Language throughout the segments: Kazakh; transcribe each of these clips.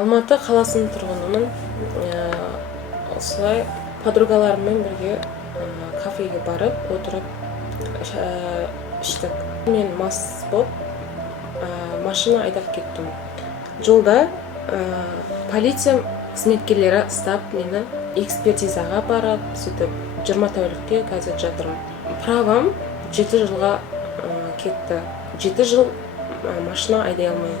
Алматы қаласының тұрғынымын. Осылай подругаларыммен бірге кафеге барып отырып іштік. Мен мас болып машина айдап кеттім. Жолда полиция қызметкерлері ұстап мені экспертизаға барып, сөйтіп 20 тәулікке қазір жатырмын. Правам 7 жылға кетті. 7 жыл машина айдай алмаймын.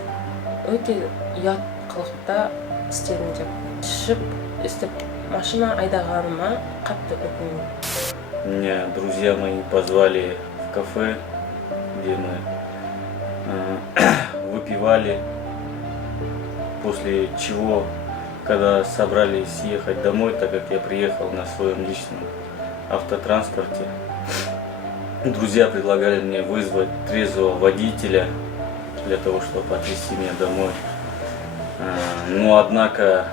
Өте ұят қылықта істедім деп. Ішіп, істеп, машина айдағаныма қатты өкінемін. Меня друзья мои позвали в кафе, где мы выпивали, после чего, когда собрались ехать домой, так как я приехал на своем личном автотранспорте, друзья предлагали мне вызвать трезвого водителя для того, чтобы отвезти меня домой. Но однако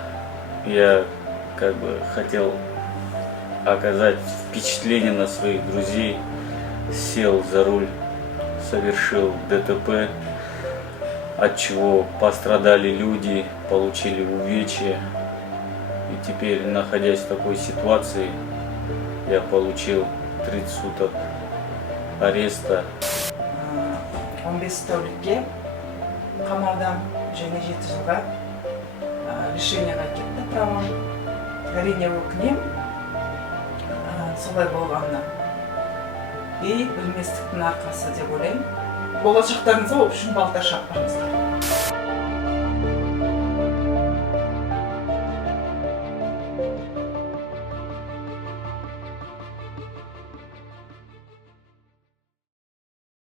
я хотел оказать впечатление на своих друзей, сел за руль, совершил ДТП, от чего пострадали люди, получили увечья. И теперь, находясь в такой ситуации, я получил 30 суток ареста. 15 тәулікке қамаудан және 7 жылға лишениеға кетті правам. Әрине өкінемін солай болғанына. И білместіктің арқасы деп ойлаймын. Болашақтарыңызға ол үшін балтар шаппаңыздар.